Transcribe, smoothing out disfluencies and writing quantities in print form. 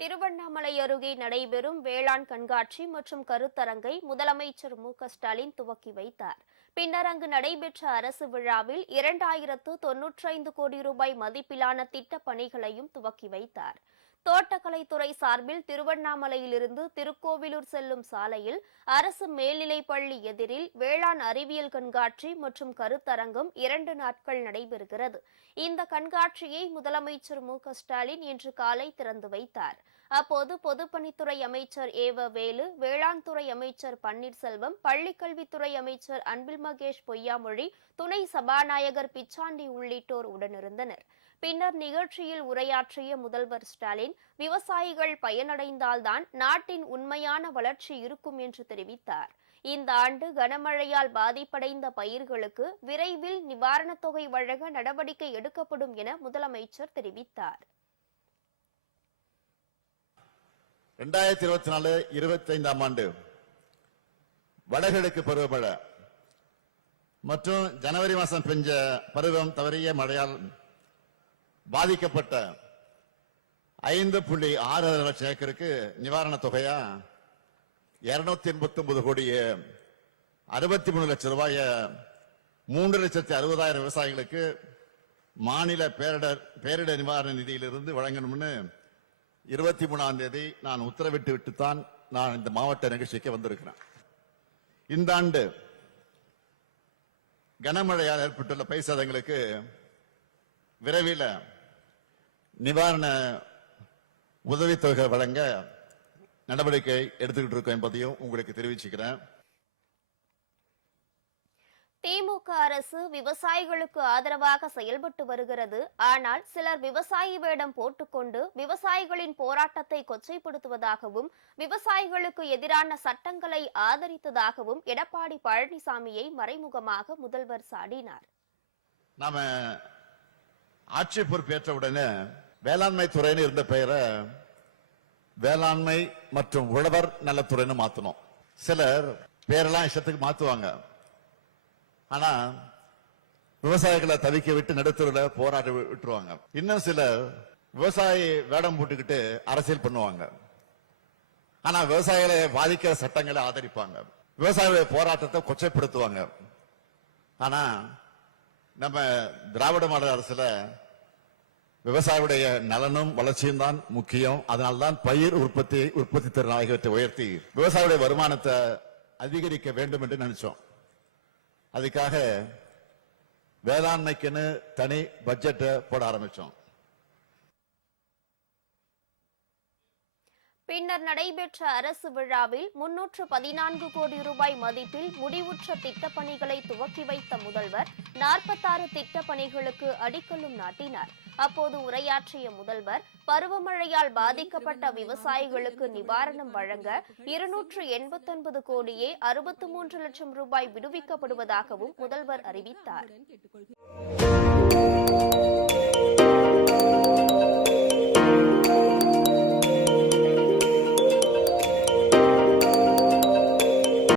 திருவண்ணாமலை அருகே நடைபெறும் வேளாண் கண்காட்சி மற்றும் கருத்தரங்கை முதலமைச்சர் மு.க.ஸ்டாலின் துவக்கி வைத்தார். பின்னர் அங்கு நடைபெற்ற அரசு விழாவில் 2095 கோடி ரூபாய் மதிப்பிலான திட்டப் பணிகளையும் துவக்கி வைத்தார். தோட்டக்கலைத்துறை சார்பில் திருவண்ணாமலையிலிருந்து திருக்கோவிலூர் செல்லும் சாலையில் அரசு மேல்நிலைப்பள்ளி எதிரில் வேளாண் அறிவியல் கண்காட்சி மற்றும் கருத்தரங்கம் 2 நாட்கள் நடைபெறுகிறது. இந்த கண்காட்சியை முதலமைச்சர் மு.க.ஸ்டாலின் இன்று காலை திறந்து வைத்தார். அப்போது பொதுப்பணித்துறை அமைச்சர் வேலு, வேளாண் துறை அமைச்சர் பன்னீர்செல்வம், பள்ளிக்கல்வித்துறை அமைச்சர் அன்பில் மகேஷ் பொய்யாமொழி, துணை சபாநாயகர் பிச்சாண்டி உள்ளிட்டோர் உடனிருந்தனர். பின்னர் நிகழ்ச்சியில் உரையாற்றிய முதல்வர் ஸ்டாலின், விவசாயிகள் பயனடைந்தால்தான் நாட்டின் உண்மையான வளர்ச்சி இருக்கும் என்று தெரிவித்தார். இந்த ஆண்டு கனமழையால் பாதிப்படைந்த பயிர்களுக்கு விரைவில் நிவாரணத் தொகை வழங்க நடவடிக்கை எடுக்கப்படும் என முதலமைச்சர் தெரிவித்தார். 2024-25 ஆண்டு வடகிழக்கு பருவமழை மற்றும் ஜனவரி மாதம் பெஞ்ச பருவம் தவறிய மழையால் பாதிக்கப்பட்ட 5.6 லட்சம் ஏக்கருக்கு நிவாரணத் தொகையா 289 கோடியே 63 லட்சம் ரூபாய 3,60,000 விவசாயிகளுக்கு மாநில பேரிடர் நிவாரண நிதியிலிருந்து வழங்கணும்னு 23ஆம் தேதி நான் உத்தரவிட்டு விட்டுத்தான் நான் இந்த மாவட்ட நிகழ்ச்சிக்கு வந்திருக்கிறேன். இந்த ஆண்டு கனமழையால் ஏற்பட்டுள்ள பயிர் சேதங்களுக்கு விரைவில் நிவாரண உதவித்தொகை வழங்க நடவடிக்கை எடுத்துக்கிட்டு இருக்கோம் என்பதையும் உங்களுக்கு தெரிவிச்சுக்கிறேன். திமுக அரசு விவசாயிகளுக்கு ஆதரவாக செயல்பட்டு வருகிறது. ஆனால் சிலர் விவசாயி வேடம் போட்டுக்கொண்டு விவசாயிகளின் போராட்டத்தை கொச்சைப்படுத்துவதாகவும் விவசாயிகளுக்கு எதிரான சட்டங்களை ஆதரித்ததாகவும் எடப்பாடி பழனிசாமியை மறைமுகமாக முதல்வர் சாடினார். நாம ஆட்சி பொறுப்பேற்ற உடனே வேளாண்மை துறைன்னு இருந்த பெயரை வேளாண்மை மற்றும் உழவர் நலத்துறைன்னு மாத்தணும். சிலர் பேரெல்லாம் இஷ்டத்துக்கு மாத்துவாங்க. ஆனா விவசாயிகளை தவிக்க விட்டு நடுத்தூரில் போராட்ட விட்டுருவாங்க. இன்னும் சிலர் விவசாயி வேடம் போட்டுக்கிட்டு அரசியல் பண்ணுவாங்க. ஆனா விவசாயிகளை பாதிக்கிற சட்டங்களை ஆதரிப்பாங்க. விவசாயிகளுடைய போராட்டத்தை கொச்சைப்படுத்துவாங்க. ஆனா நம்ம திராவிட மாடல் அரசுல விவசாயியுடைய நலனும் வளர்ச்சியும் தான் முக்கியம். அதனால்தான் பயிர் உற்பத்தி திறன் ஆகியவற்றை உயர்த்தி விவசாயியுடைய வருமானத்தை அதிகரிக்க வேண்டும் என்று நினைச்சோம். அதுக்காக வேளாண்மைக்குன்னு தனி பட்ஜெட்டை போட ஆரம்பிச்சோம். பின்னர் நடைபெற்ற அரசு விழாவில் 314 கோடி ரூபாய் மதிப்பில் முடிவுற்ற திட்டப்பணிகளை துவக்கி வைத்த முதல்வர் 46 திட்டப்பணிகளுக்கு அடிக்கல்லும் நாட்டினார். அப்போது உரையாற்றிய முதல்வர், பருவமழையால் பாதிக்கப்பட்ட விவசாயிகளுக்கு நிவாரணம் வழங்க 289 கோடியே 63 லட்சம் ரூபாய் விடுவிக்கப்படுவதாகவும் முதல்வர் அறிவித்தார்.